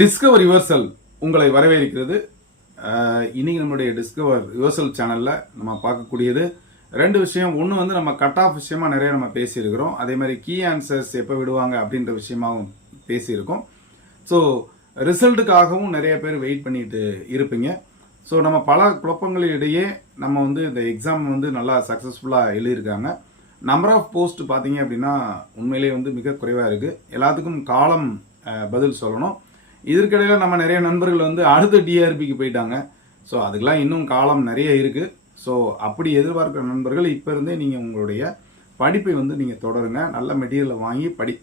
Discover யுவர்செல் உங்களை வரவேற்கிறது. இன்னைக்கு நம்மளுடைய டிஸ்கவர் யுவர்செல் சேனலில் நம்ம பார்க்கக்கூடியது ரெண்டு விஷயம். ஒன்று வந்து நம்ம கட் ஆஃப் விஷயமா நிறைய நம்ம பேசியிருக்கிறோம். அதே மாதிரி கீ ஆன்சர்ஸ் எப்போ விடுவாங்க அப்படின்ற விஷயமாகவும் பேசியிருக்கோம். ஸோ ரிசல்ட்டுக்காகவும் நிறைய பேர் வெயிட் பண்ணிட்டு இருப்பீங்க. ஸோ நம்ம பல குழப்பங்களிடையே நம்ம வந்து இந்த எக்ஸாம் வந்து நல்லா சக்ஸஸ்ஃபுல்லாக எழுதியிருக்காங்க. நம்பர் ஆஃப் போஸ்ட் பார்த்தீங்க அப்படின்னா உண்மையிலேயே வந்து மிக குறைவாக இருக்குது எல்லாத்துக்கும் காலம் பதில் சொல்லணும். இதற்கிடையில் நம்ம நிறைய நண்பர்கள் வந்து அடுத்த டிஆர்பிக்கு போயிட்டாங்க. ஸோ அதுக்கெலாம் இன்னும் காலம் நிறைய இருக்குது ஸோ அப்படி எதிர்பார்க்குற நண்பர்கள் இப்போ இருந்தே நீங்கள் உங்களுடைய படிப்பை வந்து நீங்கள் தொடருங்க. நல்ல மெட்டீரியலை வாங்கி படி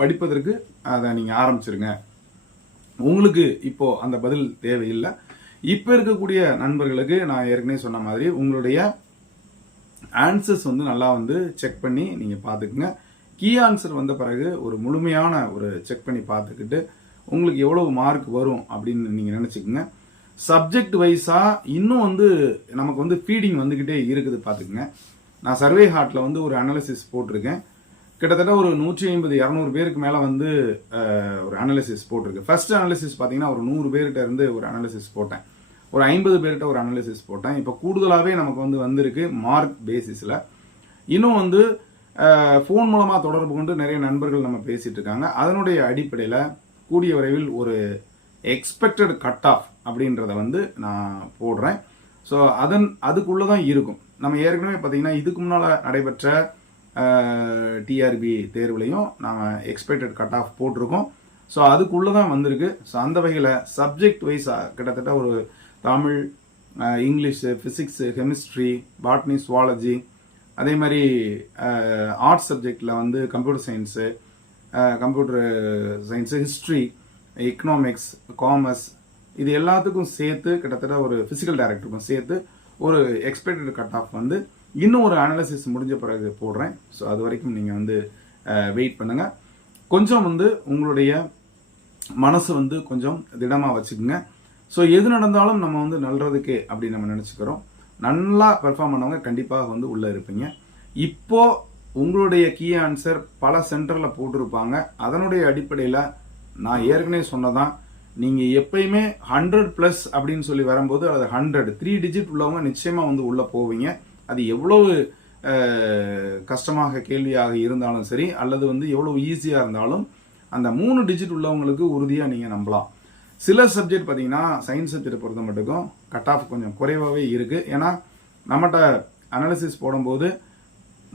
படிப்பதற்கு அதை நீங்கள் ஆரம்பிச்சிருங்க. உங்களுக்கு இப்போது அந்த பதில் தேவையில்லை. இப்போ இருக்கக்கூடிய நண்பர்களுக்கு நான் ஏற்கனவே சொன்ன மாதிரி உங்களுடைய ஆன்சர்ஸ் வந்து நல்லா வந்து செக் பண்ணி நீங்கள் பார்த்துக்குங்க. கீ ஆன்சர் வந்த பிறகு ஒரு முழுமையான ஒரு செக் பண்ணி பார்த்துக்கிட்டு உங்களுக்கு எவ்வளவு மார்க் வரும் அப்படின்னு நீங்கள் நினச்சிக்கோங்க. சப்ஜெக்ட் வைஸாக இன்னும் வந்து நமக்கு வந்து ஃபீடிங் வந்துக்கிட்டே இருக்குது பார்த்துக்குங்க. நான் சர்வே ஹார்ட்டில் வந்து ஒரு அனாலிசிஸ் போட்டிருக்கேன். கிட்டத்தட்ட ஒரு நூற்றி ஐம்பது இரநூறு பேருக்கு மேலே வந்து ஒரு அனாலிசிஸ் போட்டிருக்கு. ஃபர்ஸ்ட் அனாலிசிஸ் பார்த்தீங்கன்னா ஒரு நூறு பேர்கிட்ட இருந்து ஒரு அனாலிசிஸ் போட்டேன். ஒரு ஐம்பது பேர்கிட்ட ஒரு அனாலிசிஸ் போட்டேன். இப்போ கூடுதலாகவே நமக்கு வந்து வந்திருக்கு மார்க் பேசிஸில் இன்னும் வந்து ஃபோன் மூலமாக தொடர்பு கொண்டு நிறைய நண்பர்கள் நம்ம பேசிகிட்டு இருக்காங்க. அதனுடைய அடிப்படையில் கூடிய விரைவில் ஒரு எக்ஸ்பெக்டட் கட் ஆஃப் அப்படின்றத வந்து நான் போடுறேன். ஸோ அதன் அதுக்குள்ளே தான் இருக்கும். நம்ம ஏற்கனவே பார்த்தீங்கன்னா இதுக்கு முன்னால் நடைபெற்ற டிஆர்பி தேர்வுலையும் நாம் எக்ஸ்பெக்டட் கட் ஆஃப் போட்டிருக்கோம். ஸோ அதுக்குள்ளே தான் வந்திருக்கு. ஸோ அந்த வகையில் சப்ஜெக்ட் வைஸ் கிட்டத்தட்ட ஒரு Tamil English physics chemistry botany zoology அதே மாதிரி ஆர்ட்ஸ் சப்ஜெக்டில் வந்து computer science computer science history economics commerce இது எல்லாத்துக்கும் சேர்த்து கிட்டத்தட்ட ஒரு ஃபிசிக்கல் டைரக்டருக்கும் சேர்த்து ஒரு எக்ஸ்பெக்டட் கட் ஆஃப் வந்து இன்னும் ஒரு அனாலிசிஸ் முடிஞ்ச பிறகு போடுறேன். ஸோ அது வரைக்கும் நீங்கள் வந்து வெயிட் பண்ணுங்கள் கொஞ்சம் வந்து உங்களுடைய மனசு வந்து கொஞ்சம் திடமாக வச்சுக்கோங்க. ஸோ எது நடந்தாலும் நம்ம வந்து நல்லதுக்கே அப்படின்னு நம்ம நினச்சிக்கிறோம். நல்லா பெர்ஃபார்ம் பண்ணவங்க கண்டிப்பாக வந்து உள்ளே இருப்பீங்க. இப்போது உங்களுடைய கீ ஆன்சர் பல சென்டரில் போட்டிருப்பாங்க. அதனுடைய அடிப்படையில் நான் ஏற்கனவே சொன்னதான் நீங்கள் எப்பயுமே ஹண்ட்ரட் ப்ளஸ் அப்படின்னு சொல்லி வரும்போது அல்லது ஹண்ட்ரட் த்ரீ டிஜிட் உள்ளவங்க நிச்சயமாக வந்து உள்ளே போவீங்க. அது எவ்வளவு கஷ்டமாக கேள்வியாக இருந்தாலும் சரி அல்லது வந்து எவ்வளவு ஈஸியாக இருந்தாலும் அந்த மூணு டிஜிட் உள்ளவங்களுக்கு உறுதியாக நீங்கள் நம்பலாம். சில சப்ஜெக்ட் பார்த்தீங்கன்னா சயின்ஸ் சப்ஜெக்ட் பொறுத்த மட்டுக்கும் கட் ஆஃப் கொஞ்சம் குறைவாகவே இருக்குது ஏன்னா நம்மகிட்ட அனாலிசிஸ் போடும்போது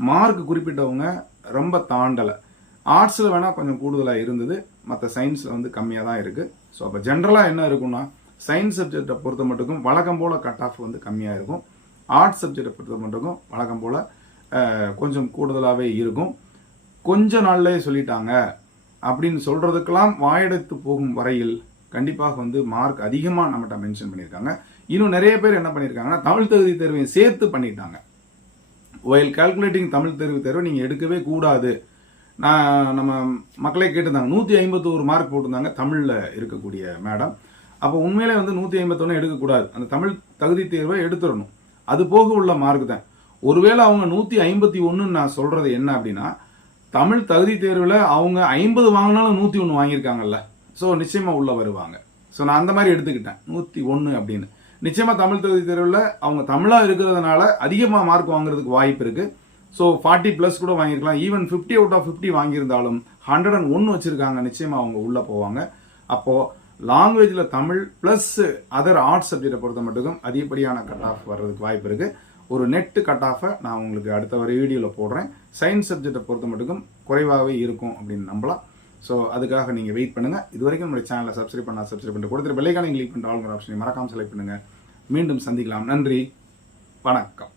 மார்க் குறிப்பிட்டவங்க ரொம்ப தாண்டலை. ஆர்ட்ஸில் வேணால் கொஞ்சம் கூடுதலாக இருந்தது. மற்ற சயின்ஸில் வந்து கம்மியாக தான் இருக்குது ஸோ அப்போ ஜென்ரலாக என்ன இருக்கும்னா சயின்ஸ் சப்ஜெக்டை பொறுத்த மட்டுக்கும் வழக்கம் போல் கட் ஆஃப் வந்து கம்மியாக இருக்கும். ஆர்ட்ஸ் சப்ஜெக்டை பொறுத்த மட்டுக்கும் வழக்கம் போல் கொஞ்சம் கூடுதலாகவே இருக்கும். கொஞ்ச நாள்லேயே சொல்லிட்டாங்க. அப்படின்னு சொல்கிறதுக்கெல்லாம் வாயெடுத்து போகும் வரையில் கண்டிப்பாக வந்து மார்க் அதிகமாக நம்மகிட்ட மென்ஷன் பண்ணியிருக்காங்க. இன்னும் நிறைய பேர் என்ன பண்ணியிருக்காங்கன்னா தமிழ் தகுதி தேர்வையும் சேர்த்து பண்ணிட்டாங்க. ஒயில் கால்குலேட்டிங் தமிழ் தேர்வு தேர்வை நீங்கள் எடுக்கவே கூடாது. நான் நம்ம மக்களே கேட்டிருந்தாங்க நூற்றி ஐம்பத்தோரு மார்க் போட்டிருந்தாங்க தமிழில் இருக்கக்கூடிய மேடம் அப்போ உண்மையிலே வந்து நூற்றி ஐம்பத்தொன்று எடுக்கக்கூடாது. அந்த தமிழ் தகுதி தேர்வை எடுத்துடணும். அது போக உள்ள மார்க் தான். ஒருவேளை அவங்க நூற்றி ஐம்பத்தி ஒன்றுன்னு நான் சொல்கிறது என்ன அப்படின்னா தமிழ் தகுதி தேர்வில் அவங்க ஐம்பது வாங்கினாலும் நூற்றி ஒன்று வாங்கியிருக்காங்கல்ல. ஸோ நிச்சயமாக உள்ளே வருவாங்க. ஸோ நான் அந்த மாதிரி எடுத்துக்கிட்டேன். நூற்றி ஒன்று அப்படின்னு. நிச்சயமாக தமிழ் தகுதி தேர்வில் அவங்க தமிழாக இருக்கிறதுனால அதிகமாக மார்க் வாங்குறதுக்கு வாய்ப்பு இருக்குது ஸோ ஃபார்ட்டி ப்ளஸ் கூட வாங்கியிருக்கலாம். Even fifty out of fifty வாங்கியிருந்தாலும் hundred and one வச்சுருக்காங்க. நிச்சயமாக அவங்க உள்ளே போவாங்க. அப்போது லாங்குவேஜில் தமிழ் ப்ளஸ் அதர் ஆர்ட்ஸ் சப்ஜெக்டை பொறுத்த மட்டுக்கும் அதிகப்படியான கட் ஆஃப் வர்றதுக்கு வாய்ப்பு இருக்குது ஒரு நெட்டு கட் ஆஃபை நான் உங்களுக்கு அடுத்த வர வீடியோவில் போடுறேன். சயின்ஸ் சப்ஜெக்டை பொறுத்த மட்டுக்கும் குறைவாகவே இருக்கும் அப்படின்னு நம்பலாம். ஸோ அதுக்காக நீங்கள் வெயிட் பண்ணுங்கள் இது வரைக்கும் நம்மளுடைய சேனலை சப்ஸ்கிரைப் பண்ணால் சப்ஸ்கிரைப் பண்ணிட்டு கொடுத்துட்டு பெல்லைக்கான கிளிக் பண்ணுற ஆளுங்கிற ஆப்ஷனை மறக்காமல் செலக்ட் பண்ணுங்கள் மீண்டும் சந்திக்கலாம். நன்றி. வணக்கம்.